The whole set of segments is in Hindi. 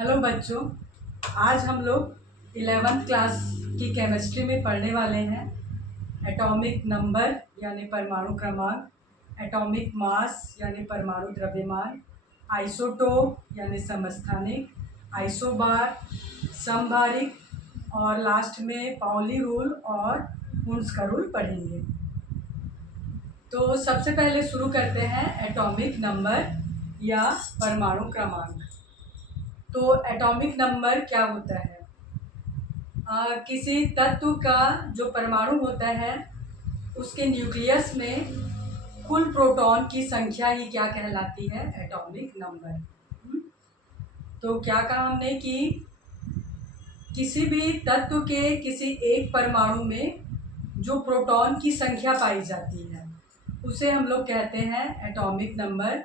हेलो बच्चों, आज हम लोग 11th क्लास की केमिस्ट्री में पढ़ने वाले हैं एटॉमिक नंबर यानी परमाणु क्रमांक, एटॉमिक मास यानी परमाणु द्रव्यमान, आइसोटोप यानी समस्थानिक, आइसोबार, समभारिक और लास्ट में पाउली रूल और हुन्स का रूल पढ़ेंगे। तो सबसे पहले शुरू करते हैं एटॉमिक नंबर या परमाणु क्रमांक। तो एटॉमिक नंबर क्या होता है? किसी तत्व का जो परमाणु होता है उसके न्यूक्लियस में कुल प्रोटॉन की संख्या ही क्या कहलाती है? Atomic number. तो क्या कहा हमने कि किसी भी तत्व के किसी एक परमाणु में जो प्रोटॉन की संख्या पाई जाती है उसे हम लोग कहते हैं एटॉमिक नंबर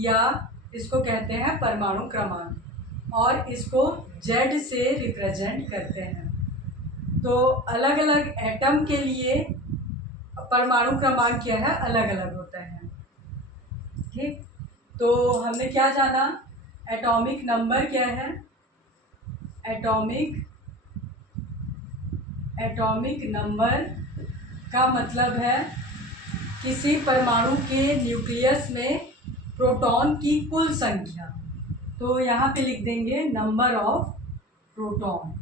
या इसको कहते हैं परमाणु क्रमांक, और इसको Z से रिप्रेजेंट करते हैं। तो अलग अलग एटम के लिए परमाणु क्रमांक क्या है, अलग अलग होता है। ठीक, तो हमने क्या जाना, एटॉमिक नंबर क्या है? एटॉमिक नंबर का मतलब है किसी परमाणु के न्यूक्लियस में प्रोटॉन की कुल संख्या। तो यहाँ पे लिख देंगे नंबर ऑफ प्रोटॉन।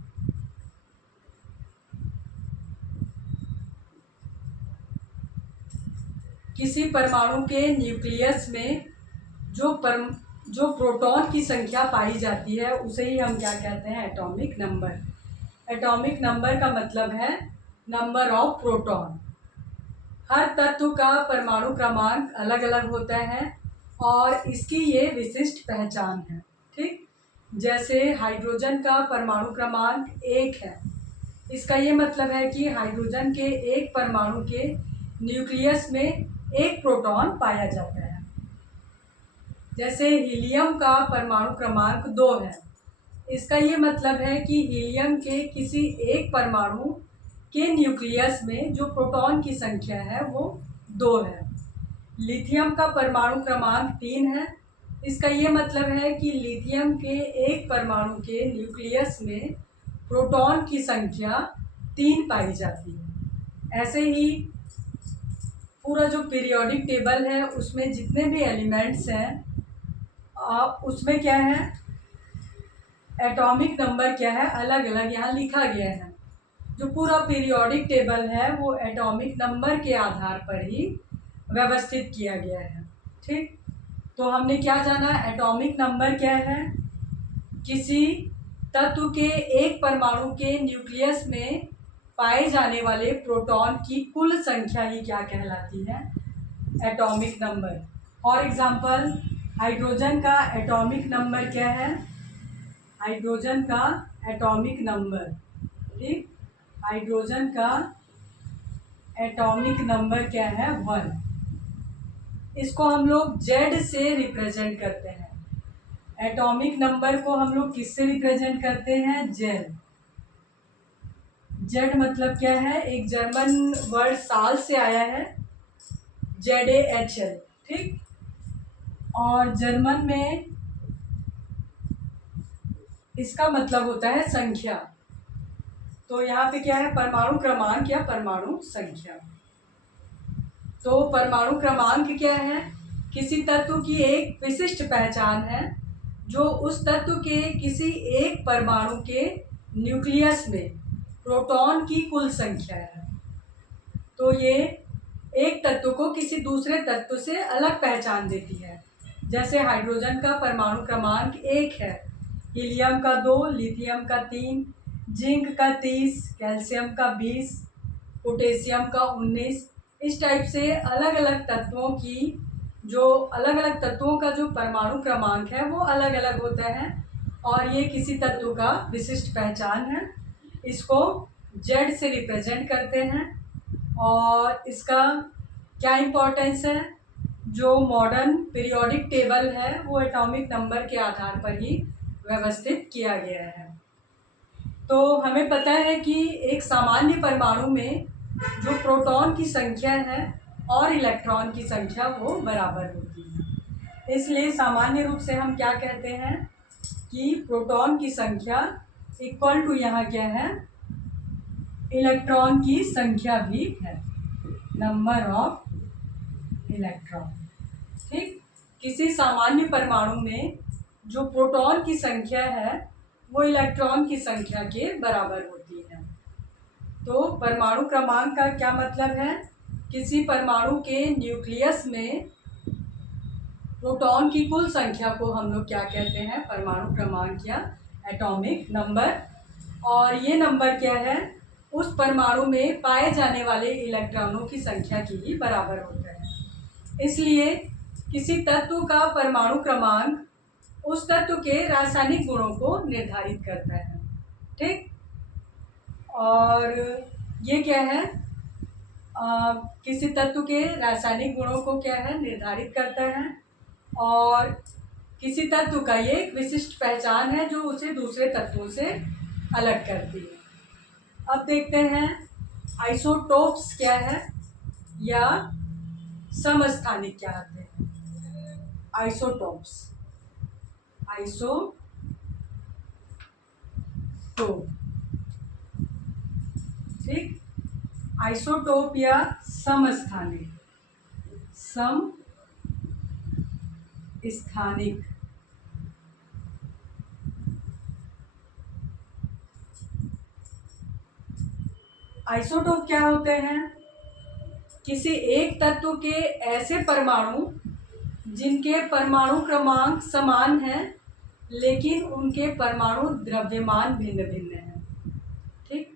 किसी परमाणु के न्यूक्लियस में जो प्रोटॉन की संख्या पाई जाती है उसे ही हम क्या कहते हैं? Atomic number. एटॉमिक नंबर का मतलब है नंबर ऑफ प्रोटॉन। हर तत्व का परमाणु क्रमांक अलग अलग होता है और इसकी ये विशिष्ट पहचान है। ठीक, जैसे हाइड्रोजन का परमाणु क्रमांक 1 है। इसका ये मतलब है कि हाइड्रोजन के एक परमाणु के न्यूक्लियस में एक प्रोटॉन पाया जाता है। जैसे हीलियम का परमाणु क्रमांक 2 है। इसका ये मतलब है कि हीलियम के किसी एक परमाणु के न्यूक्लियस में जो प्रोटॉन की संख्या है वो 2 है। लिथियम का परमाणु क्रमांक 3 है। इसका ये मतलब है कि लिथियम के एक परमाणु के न्यूक्लियस में प्रोटॉन की संख्या 3 पाई जाती है। ऐसे ही पूरा जो पीरियोडिक टेबल है उसमें जितने भी एलिमेंट्स हैं उसमें क्या है, एटॉमिक नंबर क्या है, अलग अलग यहाँ लिखा गया है। जो पूरा पीरियोडिक टेबल है वो एटॉमिक नंबर के आधार पर ही व्यवस्थित किया गया है। ठीक, तो हमने क्या जाना, एटॉमिक नंबर क्या है? किसी तत्व के एक परमाणु के न्यूक्लियस में पाए जाने वाले प्रोटॉन की कुल संख्या ही क्या कहलाती है? Atomic number. For example, hydrogen का एटॉमिक नंबर क्या है? हाइड्रोजन का एटॉमिक नंबर, ठीक, हाइड्रोजन का एटॉमिक नंबर क्या है? 1। इसको हम लोग Z से रिप्रेजेंट करते हैं। एटॉमिक नंबर को हम लोग किससे रिप्रेजेंट करते हैं? Z। Z मतलब क्या है? एक जर्मन वर्ड साल से आया है, ZAHL। ठीक, और जर्मन में इसका मतलब होता है संख्या। तो यहाँ पे क्या है? परमाणु क्रमांक या परमाणु संख्या। तो परमाणु क्रमांक क्या है? किसी तत्व की एक विशिष्ट पहचान है जो उस तत्व के किसी एक परमाणु के न्यूक्लियस में प्रोटॉन की कुल संख्या है। तो ये एक तत्व को किसी दूसरे तत्व से अलग पहचान देती है। जैसे हाइड्रोजन का परमाणु क्रमांक 1 है, हीलियम का 2, लिथियम का 3, जिंक का 30, कैल्शियम का 20, पोटेशियम का 19। इस टाइप से अलग अलग तत्वों की अलग अलग तत्वों का जो परमाणु क्रमांक है वो अलग अलग होता है और ये किसी तत्व का विशिष्ट पहचान है। इसको Z से रिप्रेजेंट करते हैं और इसका क्या इम्पोर्टेंस है? जो मॉडर्न पीरियोडिक टेबल है वो एटॉमिक नंबर के आधार पर ही व्यवस्थित किया गया है। तो हमें पता है कि एक सामान्य परमाणु में जो प्रोटॉन की संख्या है और इलेक्ट्रॉन की संख्या वो बराबर होती है। इसलिए सामान्य रूप से हम क्या कहते हैं? कि प्रोटॉन की संख्या इक्वल टू यहाँ क्या है, इलेक्ट्रॉन की संख्या भी है, नंबर ऑफ इलेक्ट्रॉन। ठीक, किसी सामान्य परमाणु में जो प्रोटॉन की संख्या है वो इलेक्ट्रॉन की संख्या के बराबर होती है। तो परमाणु क्रमांक का क्या मतलब है, किसी परमाणु के न्यूक्लियस में प्रोटॉन की कुल संख्या को हम लोग क्या कहते हैं, परमाणु क्रमांक या एटॉमिक नंबर। और ये नंबर क्या है, उस परमाणु में पाए जाने वाले इलेक्ट्रॉनों की संख्या के ही बराबर होता है। इसलिए किसी तत्व का परमाणु क्रमांक उस तत्व के रासायनिक गुणों को निर्धारित करता है। ठीक, और ये क्या है, किसी तत्व के रासायनिक गुणों को क्या है, निर्धारित करता है। और किसी तत्व का ये एक विशिष्ट पहचान है जो उसे दूसरे तत्वों से अलग करती है। अब देखते हैं आइसोटोप्स क्या है या समस्थानिक क्या होते हैं। आइसोटोप्स, आइसोटोप, ठीक, आइसोटोप या समस्थानिक, समस्थानिक। आइसोटोप क्या होते हैं, किसी एक तत्व के ऐसे परमाणु जिनके परमाणु क्रमांक समान हैं लेकिन उनके परमाणु द्रव्यमान भिन्न भिन्न हैं। ठीक,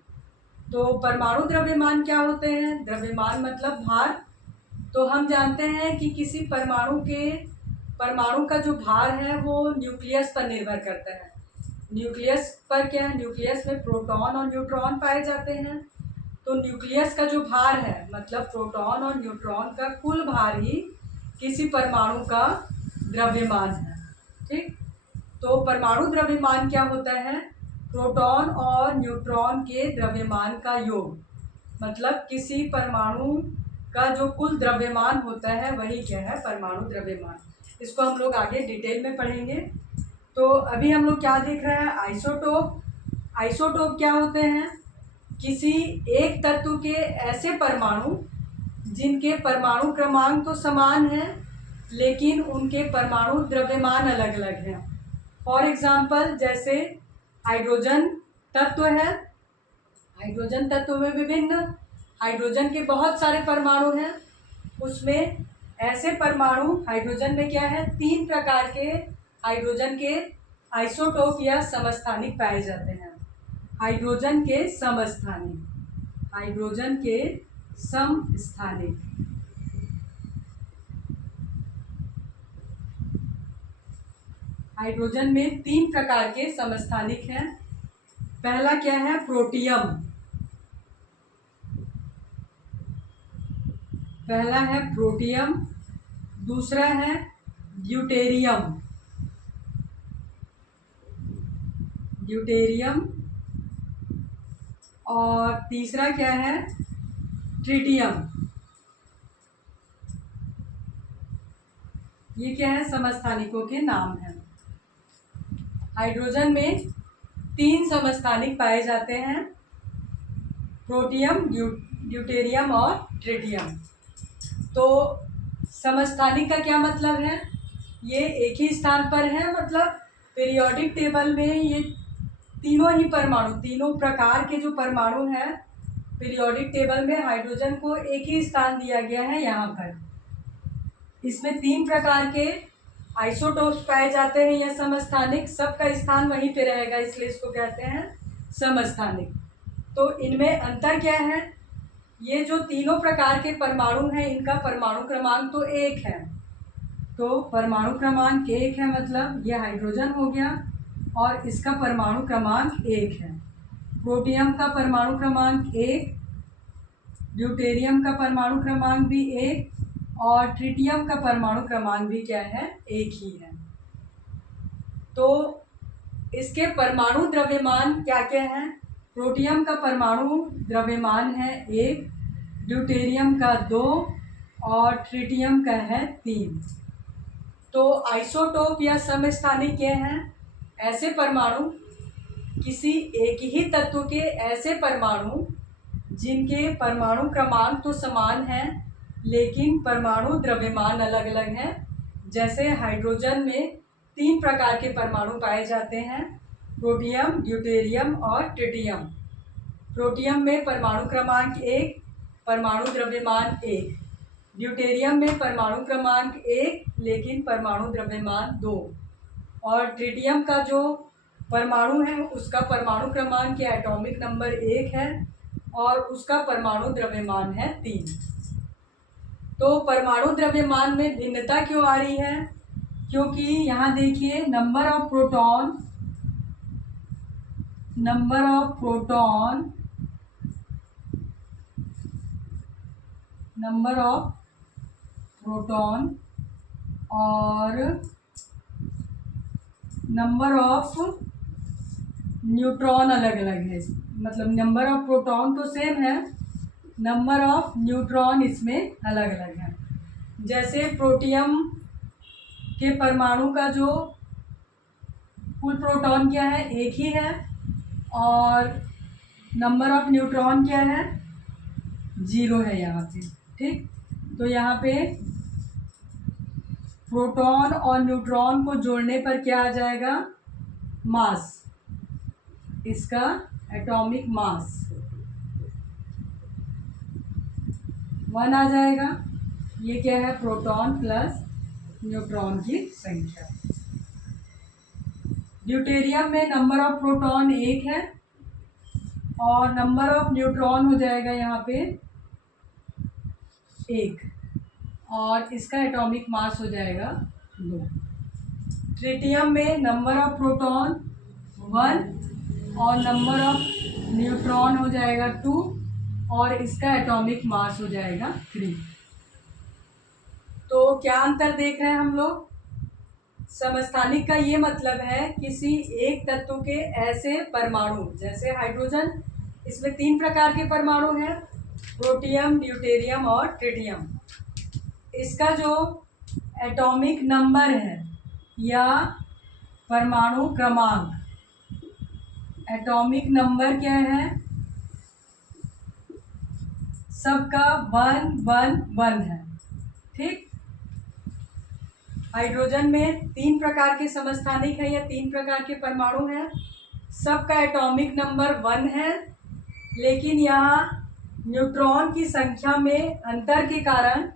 तो परमाणु द्रव्यमान क्या होते हैं, द्रव्यमान मतलब भार। तो हम जानते हैं कि किसी परमाणु का जो भार है वो न्यूक्लियस पर निर्भर करता है। न्यूक्लियस पर क्या है, न्यूक्लियस में प्रोटॉन और न्यूट्रॉन पाए जाते हैं। तो न्यूक्लियस का जो भार है मतलब प्रोटॉन और न्यूट्रॉन का कुल भार ही किसी परमाणु का द्रव्यमान है। ठीक, तो परमाणु द्रव्यमान क्या होता है, प्रोटॉन और न्यूट्रॉन के द्रव्यमान का योग, मतलब किसी परमाणु का जो कुल द्रव्यमान होता है वही क्या है, परमाणु द्रव्यमान। इसको हम लोग आगे डिटेल में पढ़ेंगे। तो अभी हम लोग क्या देख रहे हैं, आइसोटोप। आइसोटोप क्या होते हैं, किसी एक तत्व के ऐसे परमाणु जिनके परमाणु क्रमांक तो समान हैं लेकिन उनके परमाणु द्रव्यमान अलग अलग हैं। फॉर एग्जाम्पल जैसे हाइड्रोजन तत्व है, हाइड्रोजन तत्व में विभिन्न हाइड्रोजन के बहुत सारे परमाणु हैं। उसमें ऐसे परमाणु हाइड्रोजन में क्या है, 3 प्रकार के हाइड्रोजन के आइसोटोप या समस्थानिक पाए जाते हैं। हाइड्रोजन के समस्थानिक, हाइड्रोजन के समस्थानिक, हाइड्रोजन में 3 प्रकार के समस्थानिक हैं। पहला क्या है, प्रोटियम, पहला है प्रोटियम, दूसरा है ड्यूटेरियम, ड्यूटेरियम, और तीसरा क्या है, ट्रिटियम। ये क्या है, समस्थानिकों के नाम हैं। हाइड्रोजन में 3 समस्थानिक पाए जाते हैं, प्रोटियम, ड्यूटेरियम और ट्रिटियम। तो समस्थानिक का क्या मतलब है, ये एक ही स्थान पर है, मतलब पीरियोडिक टेबल में ये तीनों ही परमाणु, तीनों प्रकार के जो परमाणु हैं पीरियोडिक टेबल में हाइड्रोजन को एक ही स्थान दिया गया है यहाँ पर। इसमें 3 प्रकार के आइसोटोप्स पाए जाते हैं या समस्थानिक, सबका स्थान वहीं पे रहेगा इसलिए इसको कहते हैं समस्थानिक। तो इनमें अंतर क्या है, ये जो तीनों प्रकार के परमाणु हैं इनका परमाणु क्रमांक तो 1 है। तो परमाणु क्रमांक 1 है मतलब ये हाइड्रोजन हो गया और इसका परमाणु क्रमांक 1 है। प्रोटियम का परमाणु क्रमांक 1, ड्यूटेरियम का परमाणु क्रमांक भी 1 और ट्रिटियम का परमाणु क्रमांक भी क्या है, 1 ही है। तो इसके परमाणु द्रव्यमान क्या क्या हैं, प्रोटियम का परमाणु द्रव्यमान है 1, ड्यूटेरियम का 2 और ट्रिटियम का है 3। तो आइसोटोप या समस्थानिक क्या हैं, ऐसे परमाणु, किसी एक ही तत्व के ऐसे परमाणु जिनके परमाणु क्रमांक तो समान हैं लेकिन परमाणु द्रव्यमान अलग अलग हैं। जैसे हाइड्रोजन में 3 प्रकार के परमाणु पाए जाते हैं, प्रोटियम, ड्यूटेरियम और ट्रिटियम। प्रोटियम में परमाणु क्रमांक 1, परमाणु द्रव्यमान 1। ड्यूटेरियम में परमाणु क्रमांक 1 लेकिन परमाणु द्रव्यमान 2। और ट्रिटियम का जो परमाणु है उसका परमाणु क्रमांक या एटॉमिक नंबर 1 है और उसका परमाणु द्रव्यमान है 3। तो परमाणु द्रव्यमान में भिन्नता क्यों आ रही है? क्योंकि यहाँ देखिए नंबर ऑफ प्रोटॉन और नंबर ऑफ न्यूट्रॉन अलग अलग है। मतलब नंबर ऑफ प्रोटॉन तो सेम है, नंबर ऑफ न्यूट्रॉन इसमें अलग अलग है। जैसे प्रोटियम के परमाणु का जो कुल प्रोटॉन क्या है, 1 ही है और नंबर ऑफ न्यूट्रॉन क्या है, 0 है यहाँ पे। ठीक, तो यहाँ पे प्रोटॉन और न्यूट्रॉन को जोड़ने पर क्या आ जाएगा, मास, इसका एटॉमिक मास 1 आ जाएगा। ये क्या है, प्रोटॉन प्लस न्यूट्रॉन की संख्या। ड्यूटेरियम में नंबर ऑफ प्रोटॉन 1 है और नंबर ऑफ न्यूट्रॉन हो जाएगा यहाँ पे 1 और इसका एटॉमिक मास हो जाएगा 2। ट्रिटियम में नंबर ऑफ प्रोटॉन 1 और नंबर ऑफ न्यूट्रॉन हो जाएगा 2 और इसका एटॉमिक मास हो जाएगा 3। तो क्या अंतर देख रहे हैं हम लोग? समस्थानिक का ये मतलब है किसी एक तत्व के ऐसे परमाणु, जैसे हाइड्रोजन, इसमें 3 प्रकार के परमाणु हैं, प्रोटियम, ड्यूटेरियम और ट्रिटियम। इसका जो एटॉमिक नंबर है या परमाणु क्रमांक, एटॉमिक नंबर क्या है, सबका 1 1 1 है। ठीक, हाइड्रोजन में 3 प्रकार के समस्थानिक है या 3 प्रकार के परमाणु हैं, सबका एटॉमिक नंबर 1 है, लेकिन यहाँ न्यूट्रॉन की संख्या में अंतर के कारण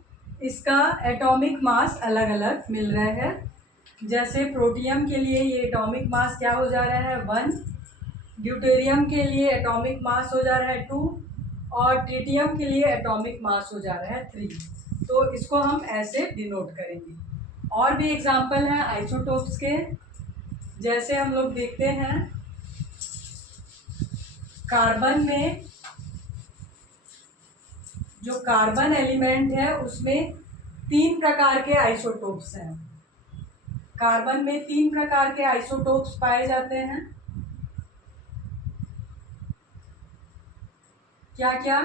इसका एटॉमिक मास अलग अलग मिल रहा है। जैसे प्रोटियम के लिए ये एटॉमिक मास क्या हो जा रहा है, 1, ड्यूटेरियम के लिए एटॉमिक मास हो जा रहा है 2 और ट्रिटियम के लिए एटॉमिक मास हो जा रहा है 3। तो इसको हम ऐसे डिनोट करेंगे। और भी एग्जाम्पल हैं आइसोटोप्स के, जैसे हम लोग देखते हैं कार्बन में, जो कार्बन एलिमेंट है उसमें 3 प्रकार के आइसोटोप्स हैं। कार्बन में 3 प्रकार के आइसोटोप्स पाए जाते हैं। क्या क्या?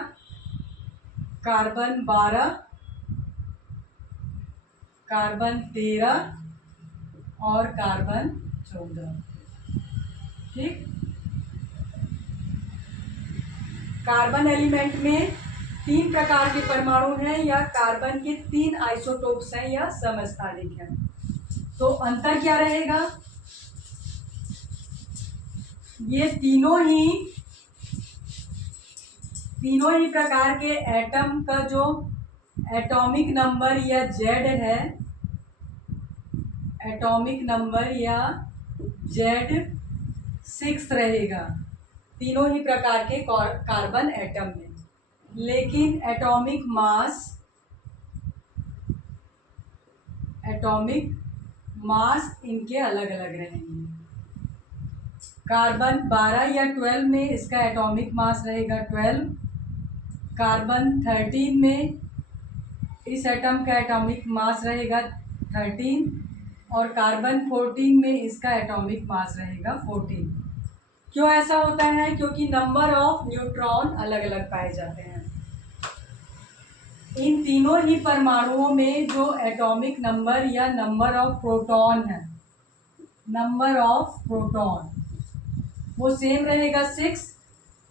कार्बन 12, कार्बन 13 और कार्बन 14। ठीक, कार्बन एलिमेंट में 3 प्रकार के परमाणु हैं या कार्बन के 3 आइसोटोप्स हैं या समस्थानिक हैं। तो अंतर क्या रहेगा? ये तीनों ही प्रकार के एटम का जो एटॉमिक नंबर या जेड है, एटॉमिक नंबर या जेड 6 रहेगा तीनों ही प्रकार के कार्बन एटम में, लेकिन एटॉमिक मास इनके अलग अलग रहेंगे। कार्बन 12 या 12 में इसका एटॉमिक मास रहेगा 12, कार्बन 13 में इस एटम का एटॉमिक मास रहेगा 13 और कार्बन 14 में इसका एटॉमिक मास रहेगा 14। क्यों ऐसा होता है? क्योंकि नंबर ऑफ न्यूट्रॉन अलग अलग पाए जाते हैं। इन तीनों ही परमाणुओं में जो एटॉमिक नंबर या नंबर ऑफ प्रोटॉन है नंबर ऑफ प्रोटॉन वो सेम रहेगा 6,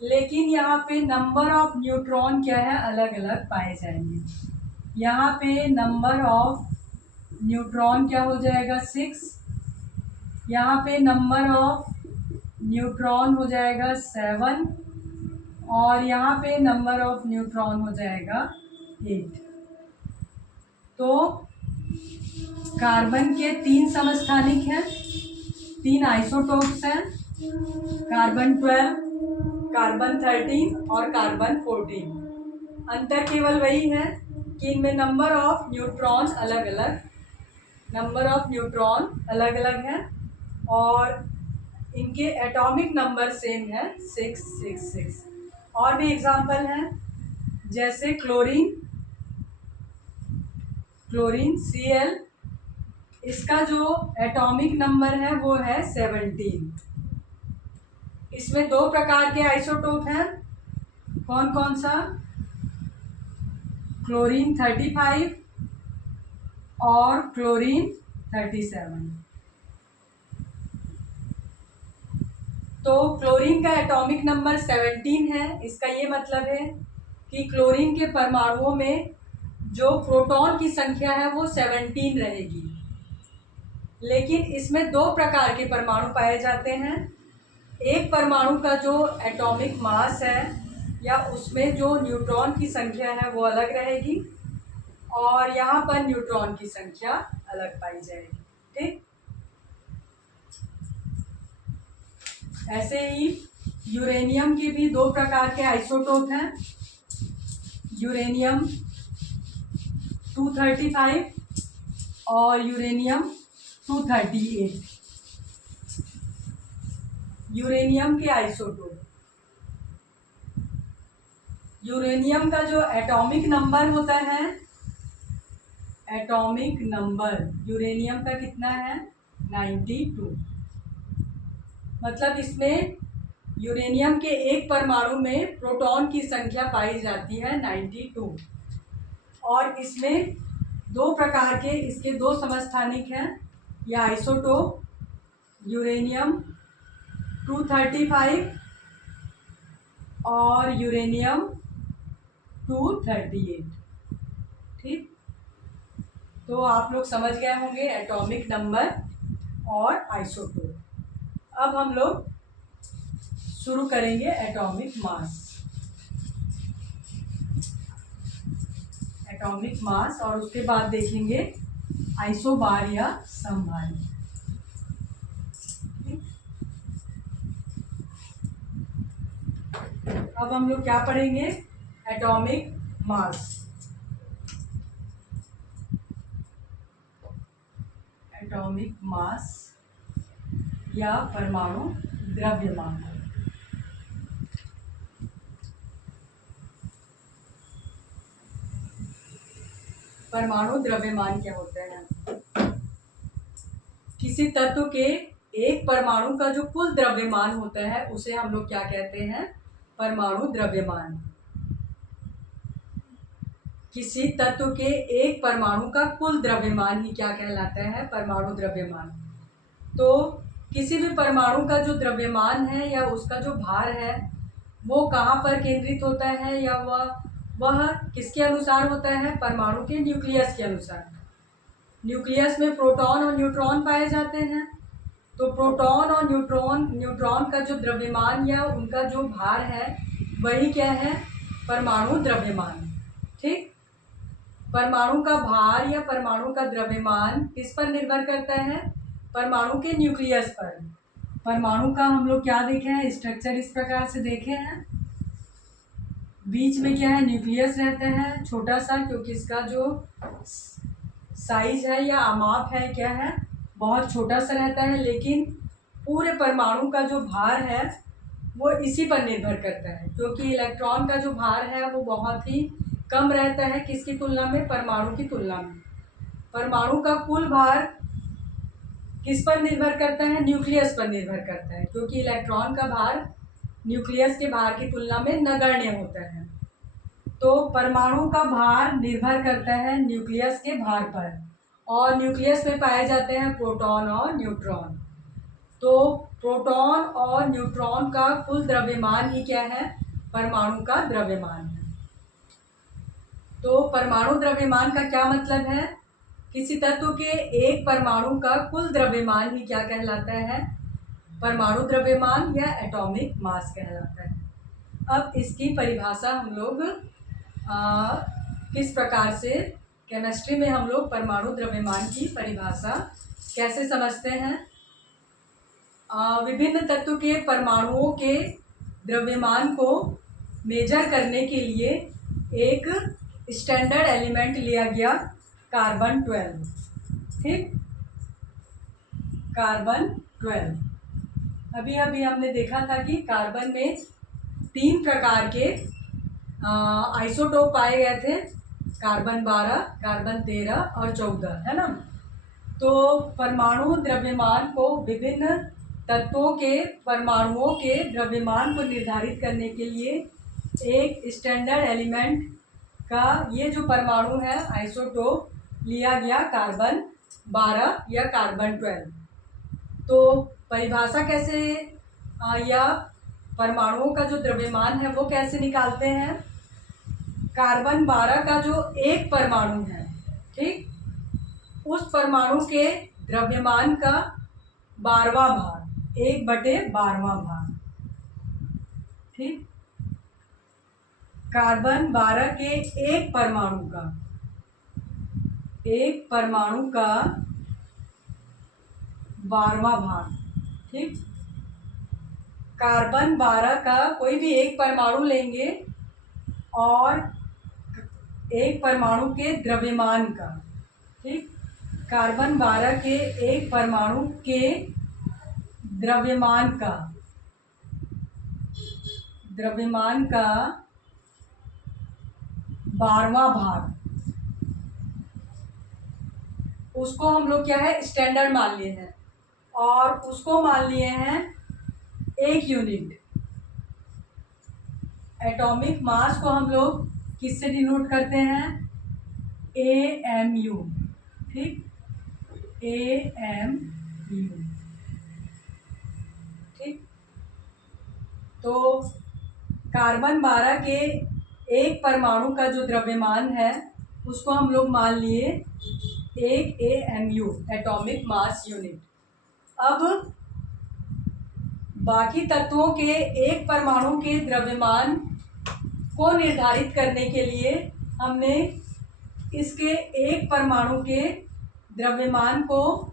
लेकिन यहाँ पे नंबर ऑफ न्यूट्रॉन क्या है, अलग अलग पाए जाएंगे। यहाँ पे नंबर ऑफ न्यूट्रॉन क्या हो जाएगा 6, यहाँ पे नंबर ऑफ न्यूट्रॉन हो जाएगा 7, और यहाँ पे नंबर ऑफ न्यूट्रॉन हो जाएगा 8। तो कार्बन के 3 समस्थानिक हैं, 3 आइसोटोप्स हैं, कार्बन 12, कार्बन 13 और कार्बन 14। अंतर केवल वही है कि इनमें नंबर ऑफ न्यूट्रॉन अलग अलग हैं और इनके एटॉमिक नंबर सेम है 666। और भी एग्जाम्पल हैं, जैसे क्लोरीन Cl, इसका जो एटॉमिक नंबर है वो है 17। इसमें 2 प्रकार के आइसोटोप हैं, कौन कौन सा, क्लोरीन 35 और क्लोरीन 37। तो क्लोरीन का एटॉमिक नंबर 17 है। इसका ये मतलब है कि क्लोरीन के परमाणुओं में जो प्रोटॉन की संख्या है वो 17 रहेगी। लेकिन इसमें 2 प्रकार के परमाणु पाए जाते हैं। एक परमाणु का जो एटॉमिक मास है या उसमें जो न्यूट्रॉन की संख्या है वो अलग रहेगी, और यहाँ पर न्यूट्रॉन की संख्या अलग पाई जाएगी। ठीक, ऐसे ही यूरेनियम के भी 2 प्रकार के आइसोटोप हैं, यूरेनियम 235 और यूरेनियम 238। यूरेनियम के आइसोटोप, यूरेनियम का जो एटॉमिक नंबर होता है, एटॉमिक नंबर यूरेनियम का कितना है, 92। मतलब इसमें यूरेनियम के एक परमाणु में प्रोटॉन की संख्या पाई जाती है 92। और इसमें 2 प्रकार के इसके 2 समस्थानिक हैं या आइसोटोप, यूरेनियम 235 और यूरेनियम 238। ठीक, तो आप लोग समझ गए होंगे एटॉमिक नंबर और आइसोटोप। अब हम लोग शुरू करेंगे एटॉमिक मास। एटॉमिक मास और उसके बाद देखेंगे आइसोबार या समबार। अब हम लोग क्या पढ़ेंगे, एटॉमिक मास। एटॉमिक मास या परमाणु द्रव्यमान। परमाणु द्रव्यमान क्या होता है, किसी तत्व के एक परमाणु का जो कुल द्रव्यमान होता है उसे हम लोग क्या कहते हैं, परमाणु द्रव्यमान। किसी तत्व के एक परमाणु का कुल द्रव्यमान ही क्या कहलाता है, परमाणु द्रव्यमान। तो किसी भी परमाणु का जो द्रव्यमान है या उसका जो भार है वो कहाँ पर केंद्रित होता है, या वह किसके अनुसार होता है, परमाणु के न्यूक्लियस के अनुसार। न्यूक्लियस में प्रोटॉन और न्यूट्रॉन पाए जाते हैं। तो प्रोटॉन और न्यूट्रॉन का जो द्रव्यमान या उनका जो भार है वही क्या है, परमाणु द्रव्यमान। ठीक, परमाणु का भार या परमाणु का द्रव्यमान किस पर निर्भर करता है, परमाणु के न्यूक्लियस पर। परमाणु का हम लोग क्या देखे हैं, स्ट्रक्चर इस प्रकार से देखे हैं। बीच में क्या है, न्यूक्लियस रहता है छोटा सा, क्योंकि इसका जो साइज है या आमाप है क्या है, बहुत छोटा सा रहता है। लेकिन पूरे परमाणु का जो भार है वो इसी पर निर्भर करता है, क्योंकि इलेक्ट्रॉन का जो भार है वो बहुत ही कम रहता है किसकी तुलना में, परमाणु की तुलना में। परमाणु का कुल भार किस पर निर्भर करता है, न्यूक्लियस पर निर्भर करता है, क्योंकि इलेक्ट्रॉन का भार न्यूक्लियस के भार की तुलना में नगण्य होता है। तो परमाणु का भार निर्भर करता है न्यूक्लियस के भार पर, और न्यूक्लियस में पाए जाते हैं प्रोटॉन और न्यूट्रॉन। तो प्रोटॉन और न्यूट्रॉन का कुल द्रव्यमान ही क्या है, परमाणु का द्रव्यमान है। तो परमाणु द्रव्यमान का क्या मतलब है, किसी तत्व के एक परमाणु का कुल द्रव्यमान ही क्या कहलाता है, परमाणु द्रव्यमान या एटॉमिक मास कहलाता है। अब इसकी परिभाषा हम लोग किस प्रकार से केमिस्ट्री में हम लोग परमाणु द्रव्यमान की परिभाषा कैसे समझते हैं। विभिन्न तत्व के परमाणुओं के द्रव्यमान को मेजर करने के लिए एक स्टैंडर्ड एलिमेंट लिया गया, कार्बन 12। ठीक, कार्बन 12। अभी अभी हमने देखा था कि कार्बन में 3 प्रकार के आइसोटोप पाए गए थे, कार्बन 12, कार्बन 13 और 14, है ना। तो परमाणु द्रव्यमान को, विभिन्न तत्वों के परमाणुओं के द्रव्यमान को निर्धारित करने के लिए एक स्टैंडर्ड एलिमेंट का ये जो परमाणु है आइसोटोप लिया गया, कार्बन 12 या कार्बन 12। तो परिभाषा कैसे या परमाणुओं का जो द्रव्यमान है वो कैसे निकालते हैं। कार्बन 12 का जो एक परमाणु है, ठीक, उस परमाणु के द्रव्यमान का 12वां भाग, 1/12वां भाग। ठीक, कार्बन 12 के एक परमाणु का 12वां भाग। ठीक, कार्बन 12 का कोई भी एक परमाणु लेंगे और एक परमाणु के द्रव्यमान का, ठीक, कार्बन 12 के एक परमाणु के द्रव्यमान का 12वां भाग, उसको हम लोग क्या है स्टैंडर्ड मान लिए हैं और उसको मान लिए हैं 1 यूनिट। एटॉमिक मास को हम लोग किससे डिनोट करते हैं, AMU। ठीक, AMU। ठीक, तो कार्बन 12 के एक परमाणु का जो द्रव्यमान है उसको हम लोग मान लिए 1 AMU, एटॉमिक मास यूनिट। अब बाकी तत्वों के एक परमाणु के द्रव्यमान को निर्धारित करने के लिए हमने इसके एक परमाणु के द्रव्यमान को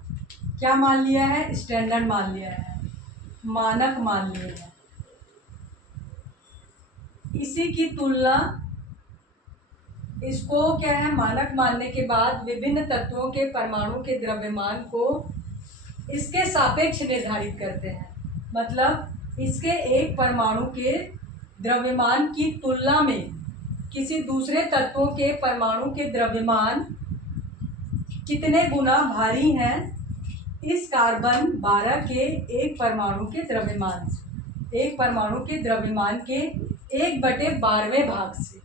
क्या मान लिया है, स्टैंडर्ड मान लिया है, मानक मान लिया है। इसी की तुलना, इसको क्या है मानक मानने के बाद विभिन्न तत्वों के परमाणु के द्रव्यमान को इसके सापेक्ष निर्धारित करते हैं। मतलब इसके एक परमाणु के द्रव्यमान की तुलना में किसी दूसरे तत्वों के परमाणु के द्रव्यमान कितने गुना भारी हैं, इस कार्बन 12 के एक परमाणु के द्रव्यमान से, एक परमाणु के द्रव्यमान के 1/12वें भाग से।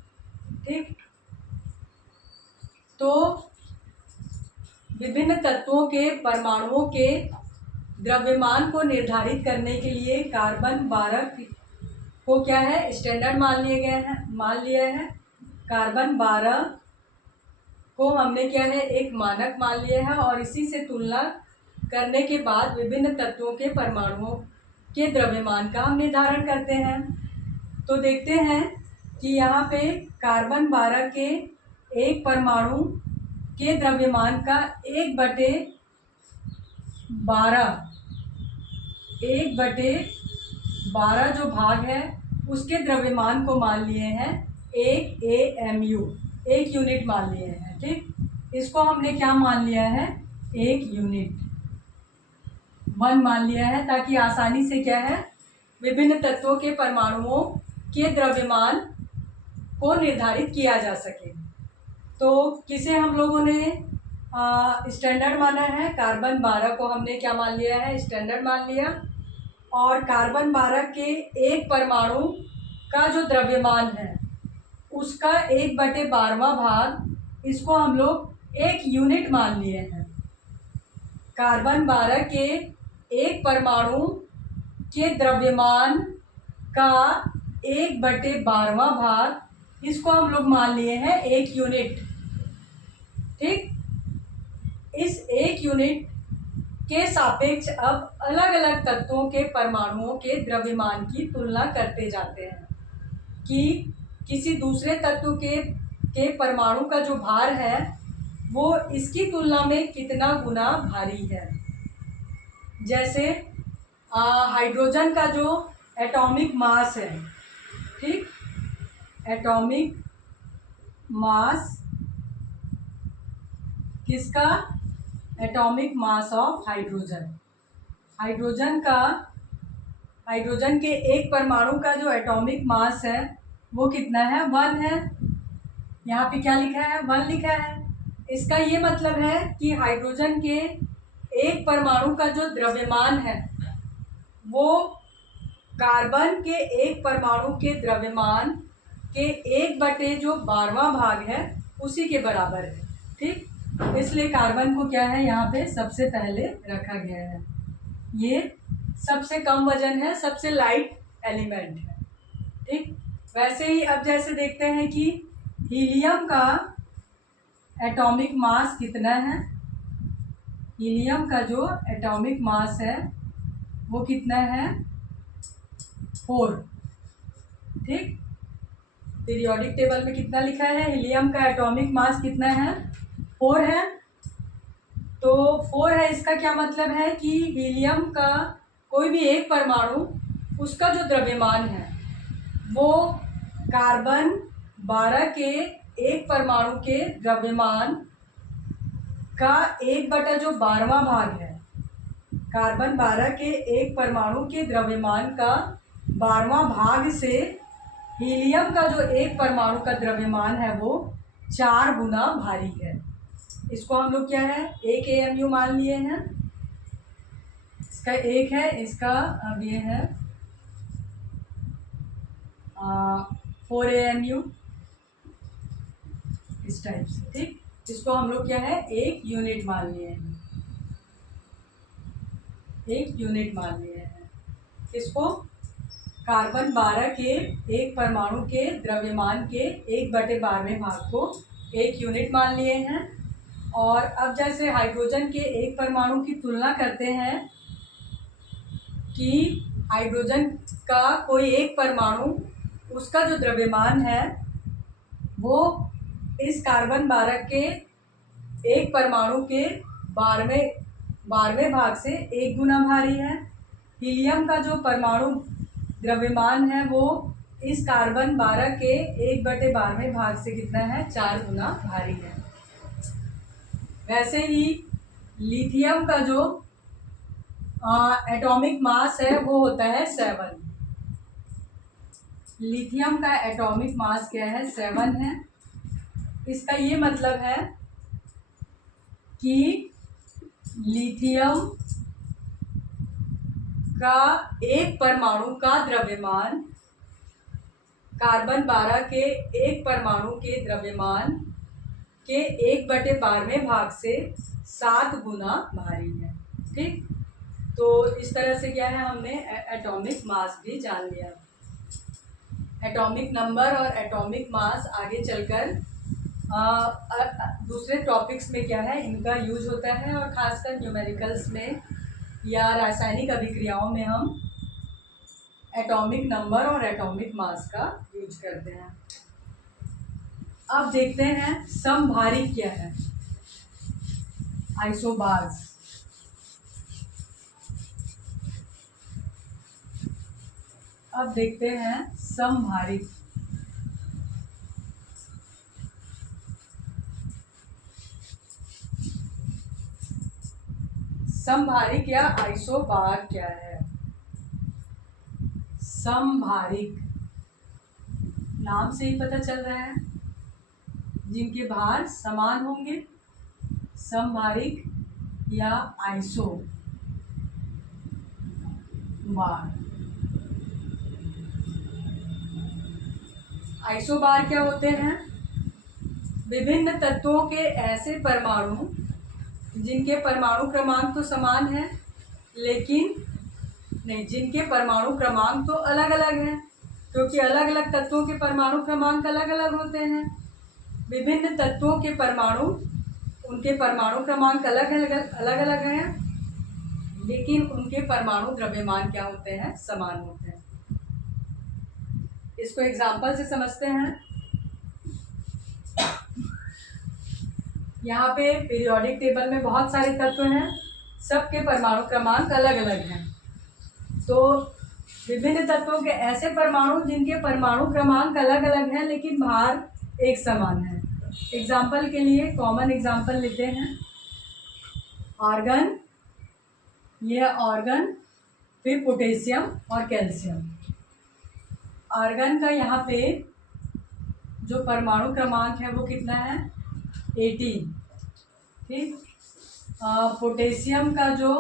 ठीक, तो विभिन्न तत्वों के परमाणुओं के द्रव्यमान को निर्धारित करने के लिए कार्बन 12 को क्या है स्टैंडर्ड मान लिया है। कार्बन 12 को हमने क्या है एक मानक मान लिया है और इसी से तुलना करने के बाद विभिन्न तत्वों के परमाणुओं के द्रव्यमान का हम निर्धारण करते हैं। तो देखते हैं कि यहाँ पे कार्बन 12 के एक परमाणु के द्रव्यमान का 1/12 जो भाग है उसके द्रव्यमान को मान लिए हैं 1 AMU, 1 यूनिट मान लिए हैं। ठीक, इसको हमने क्या मान लिया है 1 यूनिट, 1 मान लिया है ताकि आसानी से क्या है विभिन्न तत्वों के परमाणुओं के द्रव्यमान को निर्धारित किया जा सके। तो किसे हम लोगों ने स्टैंडर्ड माना है, कार्बन 12 को हमने क्या मान लिया है स्टैंडर्ड मान लिया। और कार्बन 12 के एक परमाणु का जो द्रव्यमान है उसका 1/12वां भाग, इसको हम लोग 1 यूनिट मान लिए हैं। कार्बन 12 के एक परमाणु के द्रव्यमान का 1/12वां भाग, इसको हम लोग मान लिए हैं 1 यूनिट। ठीक, इस 1 यूनिट के सापेक्ष अब अलग अलग तत्वों के परमाणुओं के द्रव्यमान की तुलना करते जाते हैं कि किसी दूसरे तत्व के परमाणु का जो भार है वो इसकी तुलना में कितना गुना भारी है। जैसे हाइड्रोजन का जो एटॉमिक मास है, ठीक, एटॉमिक मास किसका, atomic mass of hydrogen, hydrogen के एक परमाणु का जो एटॉमिक मास है वो कितना है, 1 है। यहाँ पे क्या लिखा है, 1 लिखा है। इसका ये मतलब है कि हाइड्रोजन के एक परमाणु का जो द्रव्यमान है वो कार्बन के एक परमाणु के द्रव्यमान के 1/12वां भाग है उसी के बराबर है। ठीक, इसलिए कार्बन को क्या है यहाँ पे सबसे पहले रखा गया है। ये सबसे कम वजन है, सबसे लाइट एलिमेंट है। ठीक, वैसे ही अब जैसे देखते हैं कि हीलियम का एटॉमिक मास कितना है। हीलियम का जो एटॉमिक मास है वो कितना है, 4। ठीक, पीरियोडिक टेबल में कितना लिखा है, हीलियम का एटॉमिक मास कितना है, 4 है। तो 4 है, इसका क्या मतलब है कि हीलियम का कोई भी एक परमाणु, उसका जो द्रव्यमान है वो कार्बन 12 के एक परमाणु के द्रव्यमान का 1/12वां भाग है। कार्बन 12 के एक परमाणु के द्रव्यमान का 12वां भाग से हीलियम का जो एक परमाणु का द्रव्यमान है वो 4 गुना भारी है। इसको हम लोग क्या है, 1 AMU मान लिए हैं। इसका 1 है, इसका अब ये है 4 AMU, इस टाइप से। ठीक, इसको हम लोग क्या है, 1 यूनिट मान लिए हैं, 1 यूनिट मान लिए हैं। इसको कार्बन 12 के एक परमाणु के द्रव्यमान के 1/12वें भाग को 1 यूनिट मान लिए हैं। और अब जैसे हाइड्रोजन के एक परमाणु की तुलना करते हैं कि हाइड्रोजन का कोई एक परमाणु, उसका जो द्रव्यमान है वो इस कार्बन 12 के एक परमाणु के 12वें भाग से 1 गुना भारी है। हीलियम का जो परमाणु द्रव्यमान है वो इस कार्बन 12 के 1/12वें भाग से कितना है, 4 गुना भारी है। वैसे ही लिथियम का जो एटॉमिक मास है वो होता है 7। लिथियम का एटॉमिक मास क्या है, 7 है। इसका ये मतलब है कि लिथियम का एक परमाणु का द्रव्यमान कार्बन 12 के एक परमाणु के द्रव्यमान के 1/12वें भाग से 7 गुना भारी है। ठीक, तो इस तरह से क्या है, हमने एटॉमिक मास भी जान लिया। एटॉमिक नंबर और एटॉमिक मास आगे चलकर दूसरे टॉपिक्स में क्या है, इनका यूज होता है, और ख़ासकर न्यूमेरिकल्स में या रासायनिक अभिक्रियाओं में हम एटॉमिक नंबर और एटॉमिक मास का यूज करते हैं। अब देखते हैं समभारिक क्या है, आइसोबार्स। अब देखते हैं समभारिक। समभारिक या आइसोबार क्या है। समभारिक नाम से ही पता चल रहा है, जिनके भार समान होंगे, समभारिक या आइसो बार। आइसोबार क्या होते हैं, विभिन्न तत्वों के ऐसे परमाणु जिनके परमाणु क्रमांक तो समान है लेकिन नहीं, जिनके परमाणु क्रमांक तो अलग अलग हैं, क्योंकि अलग अलग तत्वों के परमाणु क्रमांक अलग अलग होते हैं। विभिन्न तत्वों के परमाणु, उनके परमाणु क्रमांक अलग अलग हैं, लेकिन उनके परमाणु द्रव्यमान क्या होते हैं, समान होते हैं। इसको एग्जाम्पल से समझते हैं। यहाँ पे पीरियोडिक टेबल में बहुत सारे तत्व हैं, सबके परमाणु क्रमांक अलग अलग हैं। तो विभिन्न तत्वों के ऐसे परमाणु जिनके परमाणु क्रमांक अलग अलग हैं लेकिन भार एक समान है। एग्जाम्पल के लिए कॉमन एग्जाम्पल लेते हैं, आर्गन, यह आर्गन, फिर पोटेशियम और कैल्शियम। आर्गन का यहाँ पे जो परमाणु क्रमांक है वो कितना है, 18, ठीक। पोटेशियम का जो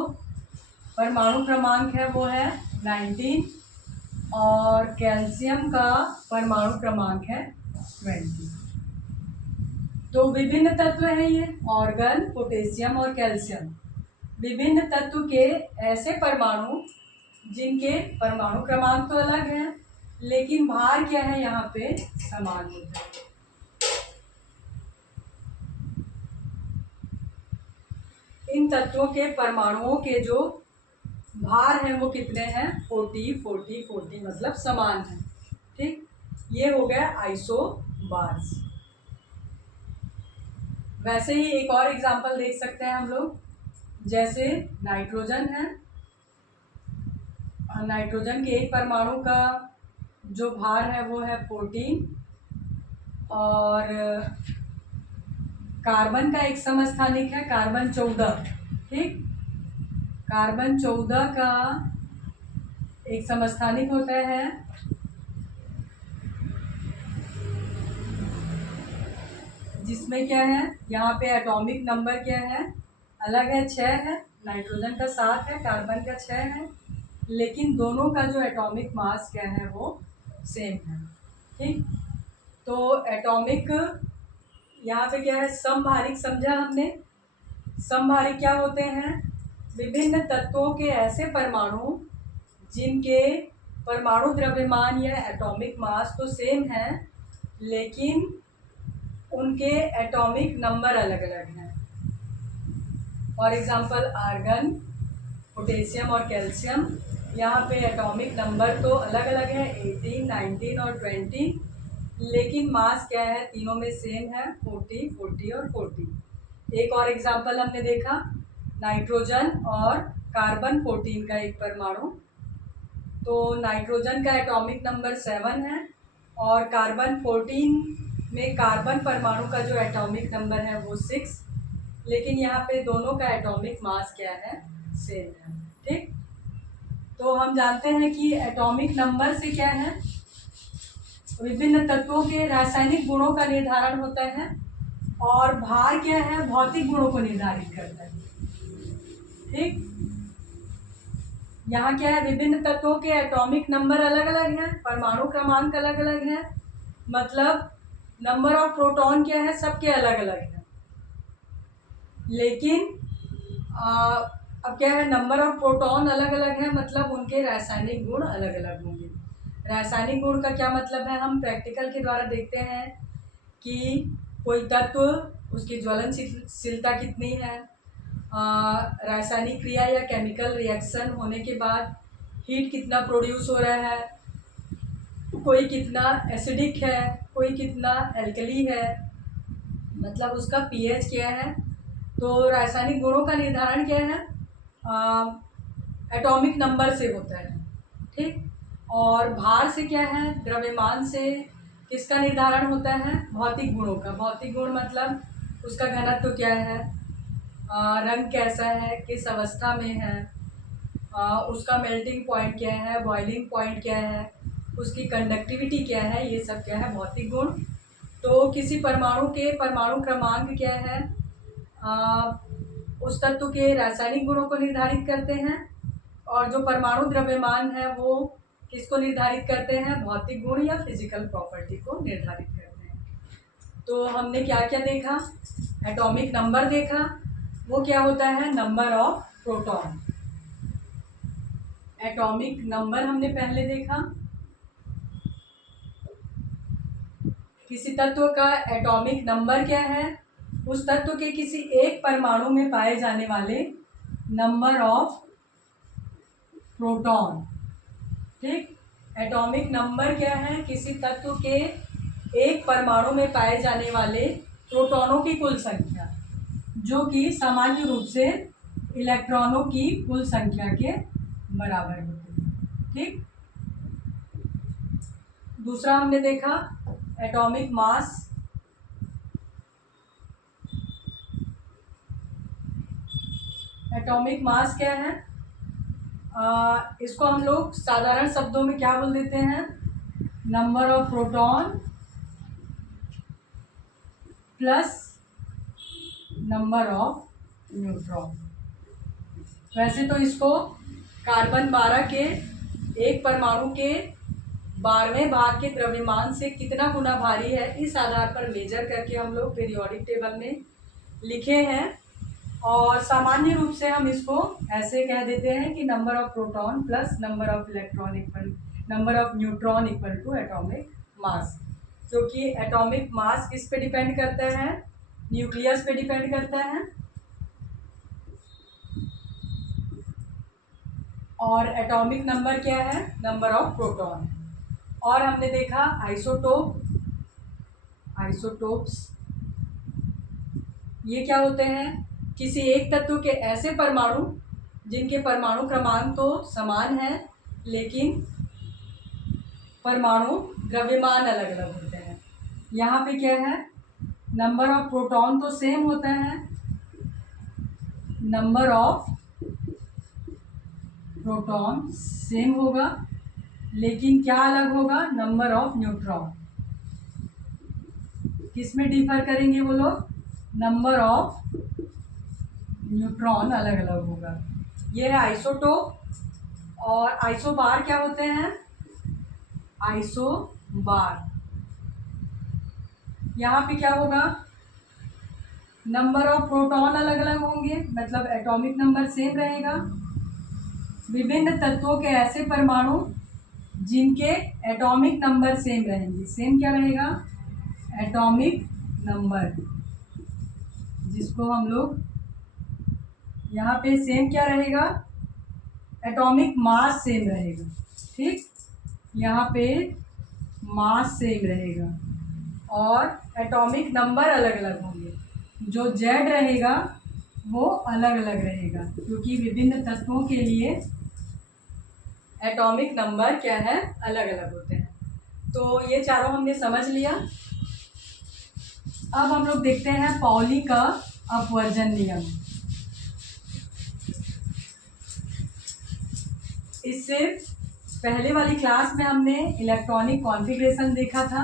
परमाणु क्रमांक है वो है 19 और कैल्शियम का परमाणु क्रमांक है 20। तो विभिन्न तत्व हैं ये, आर्गन, पोटेशियम और कैल्शियम। विभिन्न तत्व के ऐसे परमाणु जिनके परमाणु क्रमांक तो अलग हैं लेकिन भार क्या है यहाँ पे समान होता है। इन तत्वों के परमाणुओं के जो भार हैं वो कितने हैं, 40 40 40, मतलब समान है, ठीक। ये हो गया आइसोबार्स। वैसे ही एक और एग्जांपल देख सकते हैं हम लोग, जैसे नाइट्रोजन है। नाइट्रोजन के एक परमाणु का जो भार है वो है 14 और कार्बन का एक समस्थानिक है कार्बन 14, ठीक। कार्बन 14 का एक समस्थानिक होता है जिसमें क्या है, यहाँ पे एटॉमिक नंबर क्या है, अलग है, 6 है। नाइट्रोजन का 7 है, कार्बन का 6 है, लेकिन दोनों का जो एटॉमिक मास क्या है वो सेम है, ठीक। तो एटॉमिक यहाँ पे क्या है, समभारिक समझा हमने। समभारिक क्या होते हैं, विभिन्न तत्वों के ऐसे परमाणु जिनके परमाणु द्रव्यमान या एटॉमिक मास तो सेम है लेकिन उनके एटॉमिक नंबर अलग अलग हैं। फॉर एग्जांपल आर्गन, पोटेशियम और कैल्शियम, यहाँ पे एटॉमिक नंबर तो अलग अलग है, 18, 19 और 20, लेकिन मास क्या है, तीनों में सेम है, 40 40 और 40। एक और एग्जांपल हमने देखा, नाइट्रोजन और कार्बन 14 का एक परमाणु। तो नाइट्रोजन का एटॉमिक नंबर 7 है और कार्बन 14 में कार्बन परमाणु का जो एटॉमिक नंबर है वो 6, लेकिन यहाँ पे दोनों का एटॉमिक मास क्या है, सेम है, ठीक। तो हम जानते हैं कि एटॉमिक नंबर से क्या है, विभिन्न तत्वों के रासायनिक गुणों का निर्धारण होता है और भार क्या है, भौतिक गुणों को निर्धारित करता है, ठीक। यहाँ क्या है, विभिन्न तत्वों के एटॉमिक नंबर अलग अलग हैं, परमाणु क्रमांक अलग अलग हैं, मतलब नंबर ऑफ प्रोटॉन क्या है, सबके अलग अलग हैं। लेकिन अब क्या है, नंबर ऑफ प्रोटॉन अलग अलग है मतलब उनके रासायनिक गुण अलग अलग होंगे। रासायनिक गुण का क्या मतलब है, हम प्रैक्टिकल के द्वारा देखते हैं कि कोई तत्व, उसकी ज्वलनशीलता कितनी है, रासायनिक क्रिया या केमिकल रिएक्शन होने के बाद हीट कितना प्रोड्यूस हो रहा है, कोई कितना एसिडिक है, कोई कितना एल्कली है, मतलब उसका पीएच क्या है। तो रासायनिक गुणों का निर्धारण क्या है, एटॉमिक नंबर से होता है, ठीक। और भार से क्या है, द्रव्यमान से किसका निर्धारण होता है, भौतिक गुणों का। भौतिक गुण मतलब उसका घनत्व क्या है, रंग कैसा है, किस अवस्था में है, उसका मेल्टिंग पॉइंट क्या है, बॉइलिंग पॉइंट क्या है, उसकी कंडक्टिविटी क्या है, ये सब क्या है, भौतिक गुण। तो किसी परमाणु के परमाणु क्रमांक क्या है, उस तत्व के रासायनिक गुणों को निर्धारित करते हैं और जो परमाणु द्रव्यमान है वो किसको निर्धारित करते हैं, भौतिक गुण या फिजिकल प्रॉपर्टी को निर्धारित करते हैं। तो हमने क्या क्या देखा, एटॉमिक नंबर देखा, वो क्या होता है, number of proton. Atomic number हमने पहले देखा। किसी तत्व का एटॉमिक नंबर क्या है? उस तत्व के किसी एक परमाणु में पाए जाने वाले नंबर ऑफ प्रोटॉन। ठीक, एटॉमिक नंबर क्या है? किसी तत्व के एक परमाणु में पाए जाने वाले प्रोटॉनों की कुल संख्या, जो कि सामान्य रूप से इलेक्ट्रॉनों की कुल संख्या के बराबर होती है। ठीक, दूसरा हमने देखा एटॉमिक मास। एटॉमिक मास क्या है? इसको हम लोग साधारण शब्दों में क्या बोल देते हैं? Number of proton plus number of neutron. वैसे तो इसको कार्बन 12 के एक परमाणु के 12वें भाग के द्रव्यमान से कितना गुना भारी है, इस आधार पर मेजर करके हम लोग पीरियोडिक टेबल में लिखे हैं। और सामान्य रूप से हम इसको ऐसे कह देते हैं कि number of proton plus number of electron equal number of neutron equal to atomic mass. क्योंकि एटॉमिक मास किस पे डिपेंड करता है? न्यूक्लियस पे डिपेंड करता है। और एटॉमिक नंबर क्या है? Number of proton. और हमने देखा आइसोटोप। आइसोटोप्स ये क्या होते हैं? किसी एक तत्व के ऐसे परमाणु जिनके परमाणु क्रमांक तो समान है, लेकिन परमाणु द्रव्यमान अलग अलग होते हैं। यहाँ पे क्या है? नंबर ऑफ प्रोटॉन तो सेम होता है, नंबर ऑफ प्रोटॉन सेम होगा, लेकिन क्या अलग होगा? Number of neutron. किस में डिफर करेंगे वो लोग? नंबर ऑफ न्यूट्रॉन अलग अलग होगा। ये है आइसोटोप। और आइसोबार क्या होते हैं? आइसोबार यहाँ पे क्या होगा? नंबर ऑफ प्रोटॉन अलग अलग होंगे, मतलब एटॉमिक नंबर सेम रहेगा। विभिन्न तत्वों के ऐसे परमाणु जिनके एटॉमिक नंबर सेम रहेंगे। सेम क्या रहेगा? एटॉमिक नंबर, जिसको हम लोग यहाँ पे सेम क्या रहेगा? एटॉमिक मास सेम रहेगा। ठीक, यहाँ पे मास सेम रहेगा और एटॉमिक नंबर अलग अलग होंगे। जो जेड रहेगा वो अलग अलग रहेगा, क्योंकि विभिन्न तत्वों के लिए एटॉमिक नंबर क्या है? अलग अलग होते हैं। तो ये चारों हमने समझ लिया। अब हम लोग देखते हैं पाउली का अपवर्जन नियम। इससे पहले वाली क्लास में हमने इलेक्ट्रॉनिक कॉन्फ़िगरेशन देखा था।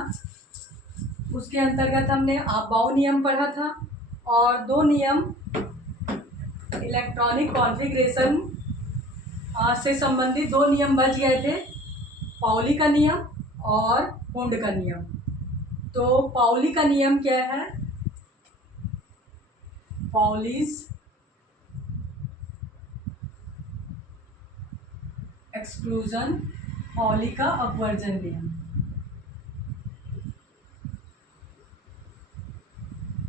उसके अंतर्गत हमने अबाउ नियम पढ़ा था और दो नियम इलेक्ट्रॉनिक कॉन्फ़िगरेशन से संबंधित दो नियम बच गए थे, पाउली का नियम और कुंड का नियम। तो पाउली का नियम क्या है? पाउलीज एक्सक्लूजन, पाउली का अपवर्जन नियम।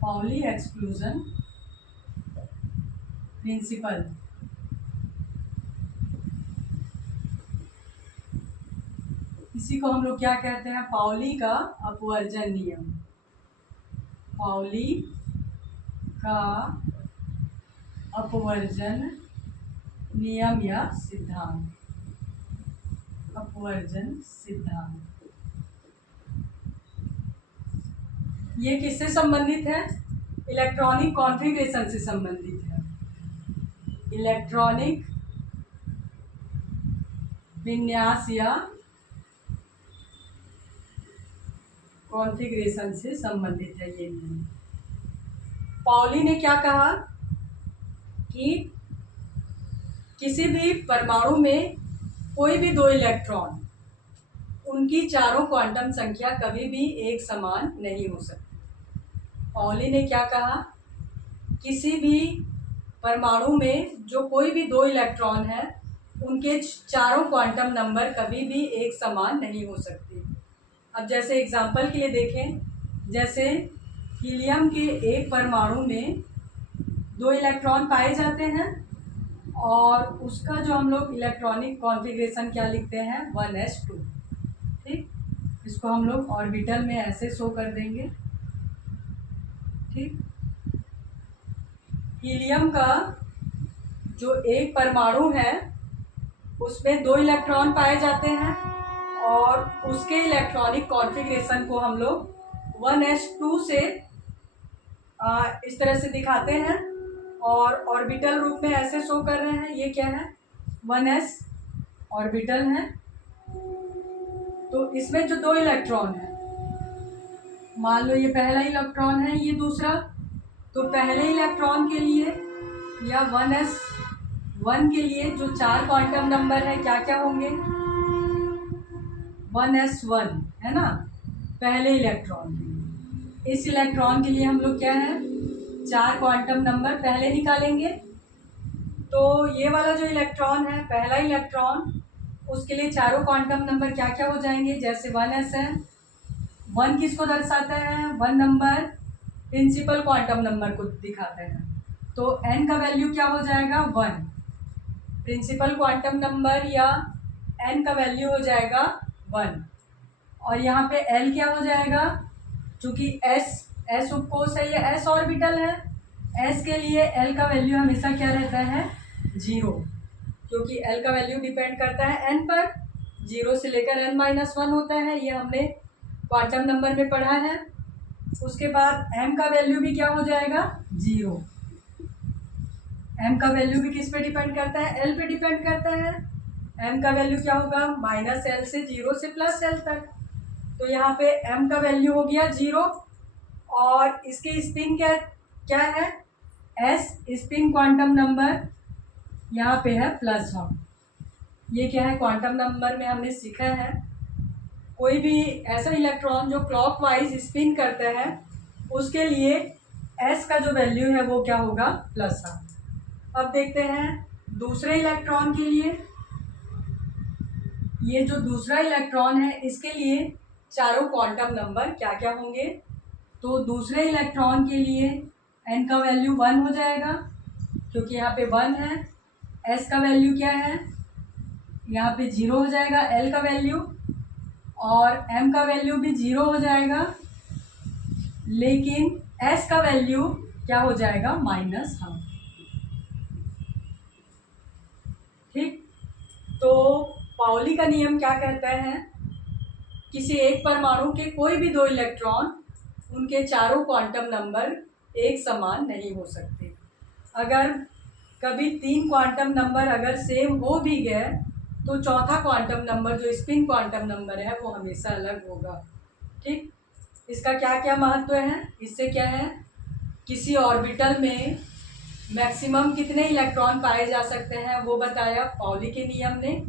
Pauli exclusion principle. इसी को हम लोग क्या कहते हैं? पाउली का अपवर्जन नियम। पाउली का अपवर्जन नियम या सिद्धांत। अपवर्जन सिद्धांत ये किससे संबंधित है? इलेक्ट्रॉनिक कॉन्फ़िगरेशन से संबंधित है। इलेक्ट्रॉनिक विन्यास या कॉन्फ़िगरेशन से संबंधित है ये नियम। पाउली ने क्या कहा कि किसी भी परमाणु में कोई भी दो इलेक्ट्रॉन, उनकी चारों क्वांटम संख्या कभी भी एक समान नहीं हो सकती। पाउली ने क्या कहा? किसी भी परमाणु में जो कोई भी दो इलेक्ट्रॉन है, उनके चारों क्वांटम नंबर कभी भी एक समान नहीं हो सकते। अब जैसे एग्जांपल के लिए देखें, जैसे हीलियम के एक परमाणु में 2 इलेक्ट्रॉन पाए जाते हैं और उसका जो हम लोग इलेक्ट्रॉनिक कॉन्फ़िगरेशन क्या लिखते हैं, 1s2। ठीक, इसको हम लोग ऑर्बिटल में ऐसे शो कर देंगे। ठीक, हीलियम का जो एक परमाणु है उसमें 2 इलेक्ट्रॉन पाए जाते हैं और उसके इलेक्ट्रॉनिक कॉन्फ़िगरेशन को हम लोग 1s2 से इस तरह से दिखाते हैं और ऑर्बिटल रूप में ऐसे शो कर रहे हैं। ये क्या है, 1s ऑर्बिटल है। तो इसमें जो 2 इलेक्ट्रॉन है, मान लो ये पहला इलेक्ट्रॉन है, ये दूसरा, तो पहले इलेक्ट्रॉन के लिए या 1s1 के लिए जो 4 क्वांटम नंबर है क्या क्या होंगे, 1s1 है ना, पहले इलेक्ट्रॉन के लिए। इस इलेक्ट्रॉन के लिए हम लोग क्या है, 4 क्वांटम नंबर पहले निकालेंगे। तो ये वाला जो इलेक्ट्रॉन है, पहला इलेक्ट्रॉन, उसके लिए चारों क्वांटम नंबर क्या क्या हो जाएंगे, जैसे 1s है, 1 किसको दर्शाता है, 1 नंबर प्रिंसिपल क्वांटम नंबर को दिखाते हैं। तो n का वैल्यू क्या हो जाएगा, 1 प्रिंसिपल क्वांटम नंबर, या n का वैल्यू हो जाएगा 1। और यहाँ पे l क्या हो जाएगा, चूँकि s उपकोष है, ये s ऑर्बिटल है, s के लिए l का वैल्यू हमेशा क्या रहता है, 0, क्योंकि l का वैल्यू डिपेंड करता है n पर, 0 से लेकर n-1 होता है, ये हमने क्वांटम नंबर में पढ़ा है। उसके बाद m का वैल्यू भी क्या हो जाएगा, 0। m का वैल्यू भी किस पे डिपेंड करता है, l पे डिपेंड करता है। m का वैल्यू क्या होगा, -l से 0 से +l तक। तो यहाँ पे m का वैल्यू हो गया 0 और इसकी स्पिन क्या है, s स्पिन क्वांटम नंबर यहाँ पे है +1। ये क्या है, क्वांटम नंबर में हमने सीखा है, कोई भी ऐसा इलेक्ट्रॉन जो क्लॉकवाइज स्पिन करता है उसके लिए s का जो वैल्यू है वो क्या होगा, +1। अब देखते हैं दूसरे इलेक्ट्रॉन के लिए। ये जो दूसरा इलेक्ट्रॉन है इसके लिए चारों क्वांटम नंबर क्या क्या होंगे। तो दूसरे इलेक्ट्रॉन के लिए n का वैल्यू 1 हो जाएगा, क्योंकि यहाँ पे 1 है। s का वैल्यू क्या है, यहाँ पे 0 हो जाएगा l का वैल्यू, और m का वैल्यू भी 0 हो जाएगा, लेकिन s का वैल्यू क्या हो जाएगा, -1। ठीक, तो पाउली का नियम क्या कहता है, किसी एक परमाणु के कोई भी 2 इलेक्ट्रॉन, उनके चारों क्वांटम नंबर एक समान नहीं हो सकते। अगर कभी 3 क्वांटम नंबर अगर सेम हो भी गए तो चौथा क्वांटम नंबर जो स्पिन क्वांटम नंबर है वो हमेशा अलग होगा। ठीक, इसका क्या क्या महत्व है, इससे क्या है, किसी ऑर्बिटल में मैक्सिमम कितने इलेक्ट्रॉन पाए जा सकते हैं वो बताया पाउली के नियम ने,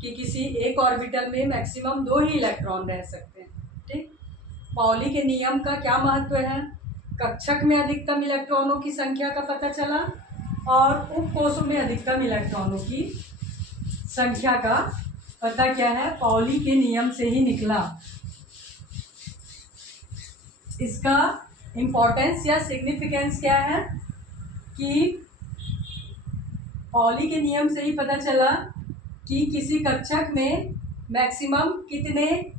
कि किसी एक ऑर्बिटल में मैक्सिमम 2 ही इलेक्ट्रॉन रह सकते हैं। ठीक, पाउली के नियम का क्या महत्व है, कक्षक में अधिकतम इलेक्ट्रॉनों की संख्या का पता चला और उपकोषों में अधिकतम इलेक्ट्रॉनों की संख्या का पता क्या है, पाउली के नियम से ही निकला। इसका इम्पोर्टेंस या सिग्निफिकेंस क्या है कि पाउली के नियम से ही पता चला कि किसी कक्षक में मैक्सिमम कितने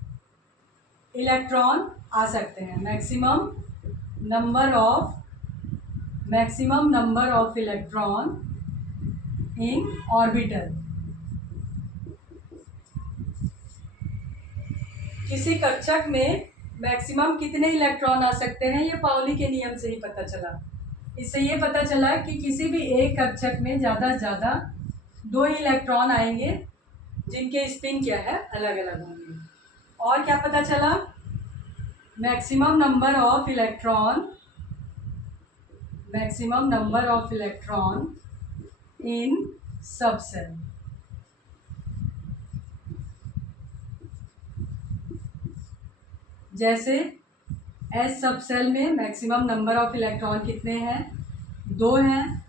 इलेक्ट्रॉन आ सकते हैं, maximum number of electron in orbital. किसी कक्षक में मैक्सिमम कितने इलेक्ट्रॉन आ सकते हैं, ये पाउली के नियम से ही पता चला। इससे ये पता चला कि किसी भी एक कक्षक में ज़्यादा से ज़्यादा 2 इलेक्ट्रॉन आएंगे जिनके स्पिन क्या है, अलग अलग होंगे। और क्या पता चला, maximum number of electron in subshell. जैसे एस सबसेल में मैक्सिमम नंबर ऑफ इलेक्ट्रॉन कितने हैं, 2 हैं।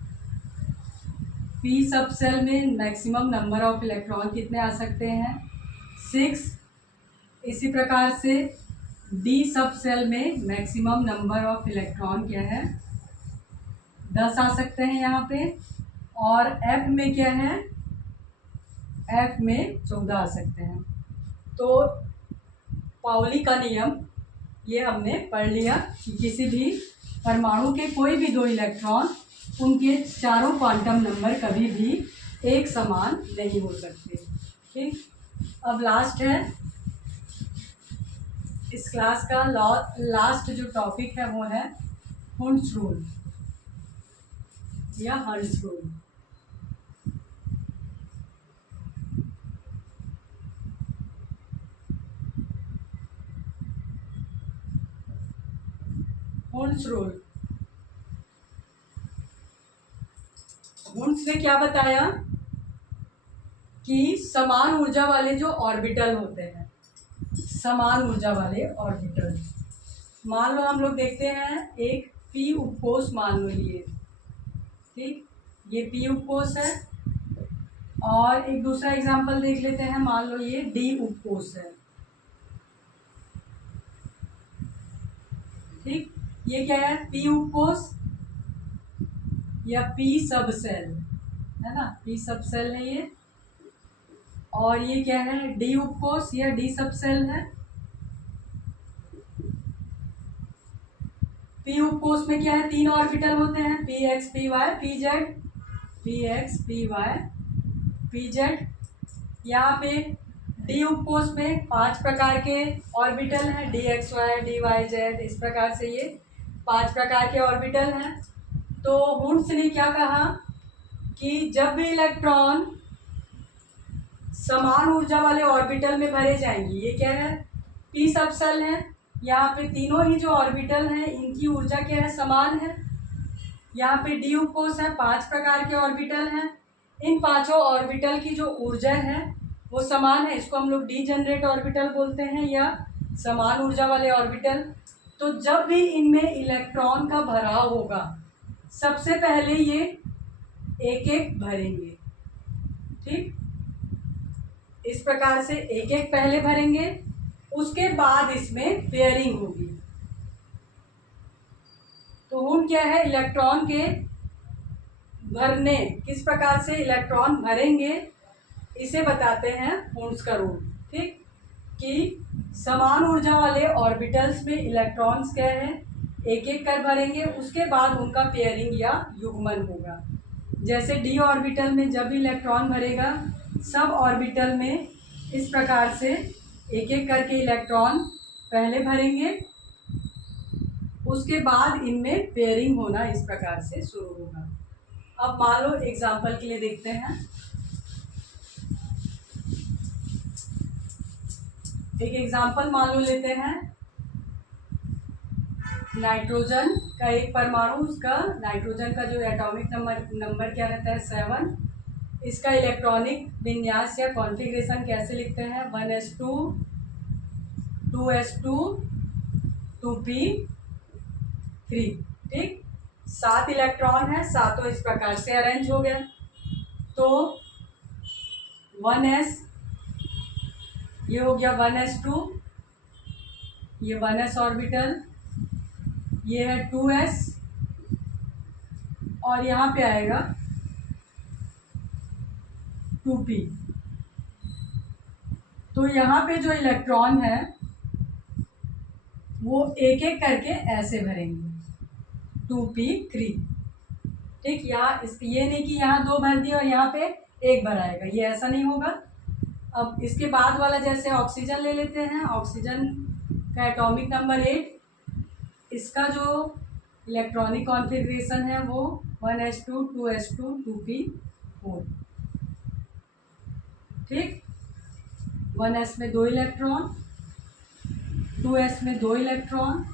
पी सब सेल में मैक्सिमम नंबर ऑफ इलेक्ट्रॉन कितने आ सकते हैं? 6। इसी प्रकार से डी सब सेल में मैक्सिमम नंबर ऑफ इलेक्ट्रॉन क्या है? 10 आ सकते हैं यहाँ पे। और एफ में क्या है? एफ में 14 आ सकते हैं। तो पाउली का नियम ये हमने पढ़ लिया कि किसी भी परमाणु के कोई भी 2 इलेक्ट्रॉन, उनके चारों क्वांटम नंबर कभी भी एक समान नहीं हो सकते। ठीक, अब लास्ट है इस क्लास का लास्ट जो टॉपिक है वो है हुंड्स रूल या Hund's rule. Hund's rule, Hund's ने क्या बताया कि समान ऊर्जा वाले जो ऑर्बिटल होते हैं, समान ऊर्जा वाले ऑर्बिटल, मान लो हम लोग देखते हैं एक पी उपकोष मान लो ये, ठीक, ये पी उपकोष है। और एक दूसरा एग्जांपल देख लेते हैं, मान लो ये डी उपकोष है। ठीक, ये क्या है? पी उपकोष या पी सब सेल है ना, पी सब सेल है ये। और ये क्या है? डी उपकोष या डी सब सेल है। पी उपकोष में क्या है? 3 ऑर्बिटल होते हैं, P X P Y P Z, P X P Y P Z. यहाँ पे डी उपकोष में 5 प्रकार के ऑर्बिटल हैं, D X Y D Y Z, इस प्रकार से ये 5 प्रकार के ऑर्बिटल हैं। तो हुंड्स ने क्या कहा कि जब भी इलेक्ट्रॉन समान ऊर्जा वाले ऑर्बिटल में भरे जाएंगी, ये क्या है? पी सब सेल है। यहाँ पे तीनों ही जो ऑर्बिटल हैं इनकी ऊर्जा क्या है? समान है। यहाँ पे डी उपकोष है, 5 प्रकार के ऑर्बिटल हैं, इन पांचों ऑर्बिटल की जो ऊर्जा है वो समान है। इसको हम लोग डी जनरेट ऑर्बिटल बोलते हैं या समान ऊर्जा वाले ऑर्बिटल। तो जब भी इनमें इलेक्ट्रॉन का भराव होगा, सबसे पहले ये एक एक भरेंगे। ठीक, इस प्रकार से एक एक पहले भरेंगे, उसके बाद इसमें पेयरिंग होगी। तो हुंड क्या है? इलेक्ट्रॉन के भरने, किस प्रकार से इलेक्ट्रॉन भरेंगे इसे बताते हैं हुंड्स का रूल। ठीक, कि समान ऊर्जा वाले ऑर्बिटल्स में इलेक्ट्रॉन्स क्या है? एक एक कर भरेंगे, उसके बाद उनका पेयरिंग या युग्मन होगा। जैसे डी ऑर्बिटल में जब भी इलेक्ट्रॉन भरेगा, सब ऑर्बिटल में इस प्रकार से एक एक करके इलेक्ट्रॉन पहले भरेंगे, उसके बाद इनमें पेयरिंग होना इस प्रकार से शुरू होगा। अब मान लो एग्जाम्पल के लिए देखते हैं, एक एग्जाम्पल मान लो लेते हैं, नाइट्रोजन का एक परमाणु, उसका नाइट्रोजन का जो एटॉमिक नंबर क्या रहता है? 7। इसका इलेक्ट्रॉनिक विन्यास या कॉन्फ़िगरेशन कैसे लिखते हैं? 1s2 2s2 2p3। ठीक, 7 इलेक्ट्रॉन है, सातों इस प्रकार से अरेंज हो गए। तो 1s ये हो गया, 1s2 ये 1s ऑर्बिटल, ये है 2s और यहाँ पे आएगा 2p। तो यहाँ पे जो इलेक्ट्रॉन है वो एक एक करके ऐसे भरेंगे, 2p3। ठीक, यहाँ ये नहीं कि यहाँ 2 भर दिए और यहाँ पे 1 भराएगा, ये ऐसा नहीं होगा। अब इसके बाद वाला जैसे ऑक्सीजन ले लेते हैं, ऑक्सीजन का एटॉमिक नंबर 8, इसका जो इलेक्ट्रॉनिक कॉन्फ़िगरेशन है वो 1s2 2s2 2p4। ठीक, 1s में 2 इलेक्ट्रॉन, 2s में 2 इलेक्ट्रॉन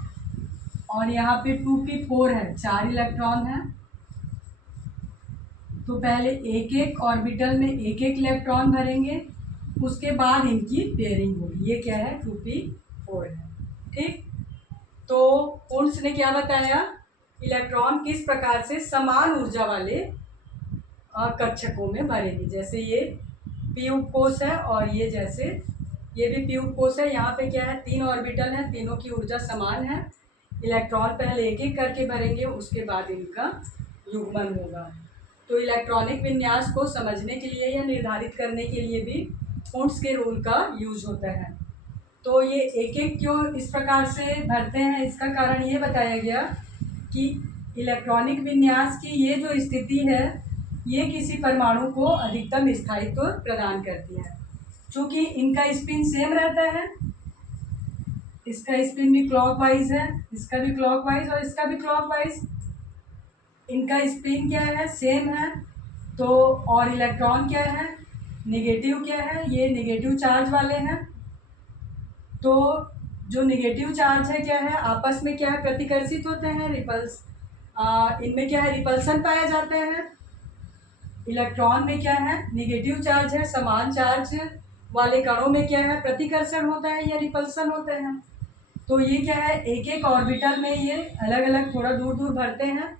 और यहाँ पे 2p4 है, 4 इलेक्ट्रॉन है। तो पहले एक एक ऑर्बिटल में एक एक इलेक्ट्रॉन भरेंगे, उसके बाद इनकी पेयरिंग होगी। ये क्या है? 2p4 है। ठीक, तो हुंड्स ने क्या बताया? इलेक्ट्रॉन किस प्रकार से समान ऊर्जा वाले कक्षकों में भरेंगे। जैसे ये पी उपकोष है और ये जैसे ये भी पी उपकोष है। यहाँ पे क्या है, 3 ऑर्बिटल हैं, तीनों की ऊर्जा समान है। इलेक्ट्रॉन पहले एक एक करके भरेंगे, उसके बाद इनका युग्मन होगा। तो इलेक्ट्रॉनिक विन्यास को समझने के लिए या निर्धारित करने के लिए भी वुंड्स के रूल का यूज होता है। तो ये एक एक क्यों इस प्रकार से भरते हैं, इसका कारण ये बताया गया कि इलेक्ट्रॉनिक विन्यास की ये जो स्थिति है ये किसी परमाणु को अधिकतम स्थायित्व प्रदान करती है। चूँकि इनका स्पिन सेम रहता है, इसका स्पिन भी क्लॉकवाइज है, इसका भी क्लॉकवाइज और इसका भी क्लॉकवाइज, इनका स्पिन क्या है, सेम है। तो और इलेक्ट्रॉन क्या है, नेगेटिव क्या है, ये नेगेटिव चार्ज वाले हैं। तो जो नेगेटिव चार्ज है क्या है, आपस में क्या है, प्रतिकर्षित होते हैं, इनमें क्या है, रिपल्सन पाया जाता है। इलेक्ट्रॉन में क्या है, नेगेटिव चार्ज है, समान चार्ज वाले कणों में क्या है, प्रतिकर्षण होता है या रिपल्सन होते हैं। तो ये क्या है, एक एक ऑर्बिटल में ये अलग अलग थोड़ा दूर दूर भरते हैं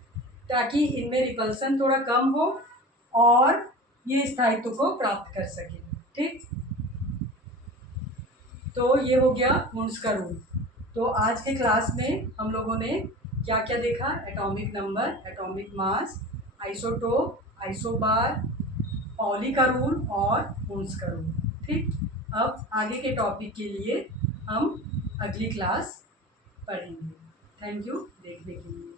ताकि इनमें रिपल्सन थोड़ा कम हो और ये स्थायित्व को प्राप्त कर सके। ठीक, तो ये हो गया वुंड्स का रूल। तो आज के क्लास में हम लोगों ने क्या क्या देखा, atomic number, atomic mass, isotope, isobar, Pauli का रूल और वुंड्स का रूल। ठीक, अब आगे के टॉपिक के लिए हम अगली क्लास पढ़ेंगे। थैंक यू देखने के लिए।